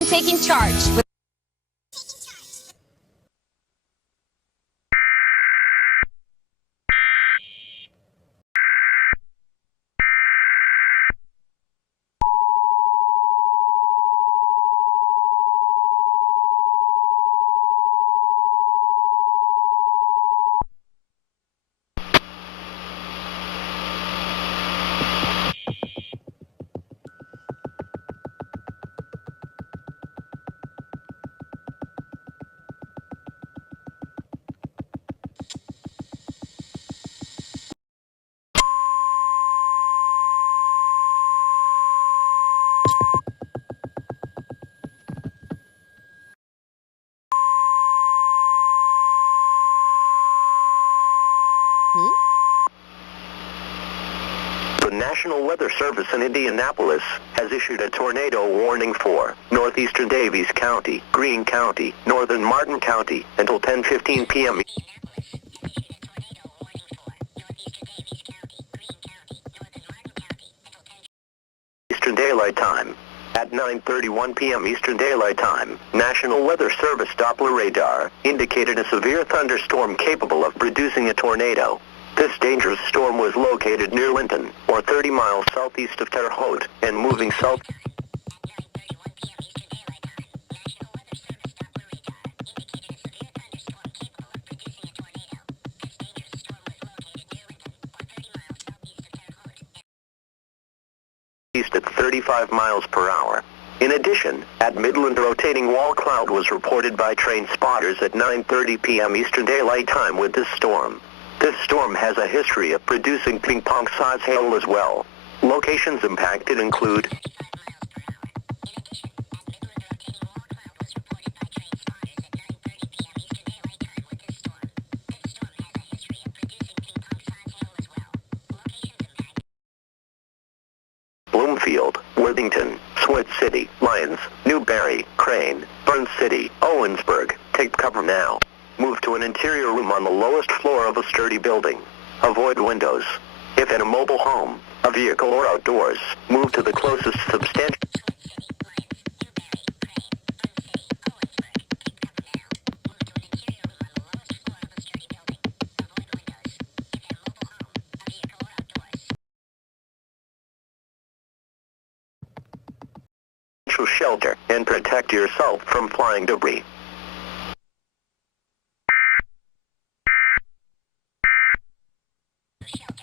Taking charge. The National Weather Service in Indianapolis has issued a tornado warning for northeastern Daviess County, Greene County, northern Martin County until 10:15 p.m. Eastern Daylight Time. At 9:31 p.m. Eastern Daylight Time, National Weather Service Doppler radar indicated a severe thunderstorm capable of producing a tornado. This dangerous storm was located near Linton, or 30 miles southeast of Terre Haute, and moving south. East at 35 miles per hour. In addition, at Midland, a rotating wall cloud was reported by train spotters at 9:30 p.m. Eastern Daylight Time with this storm. This storm has a history of producing ping-pong-size hail as well. Locations impacted include Bloomfield, Worthington, Swift City, Lyons, Newberry, Crane, Burns City, Owensburg. Take cover now. Move to an interior room on the lowest floor of a sturdy building. Avoid windows. If in a mobile home, a vehicle, or outdoors, move to the closest substantial shelter and protect yourself from flying debris. Shelter.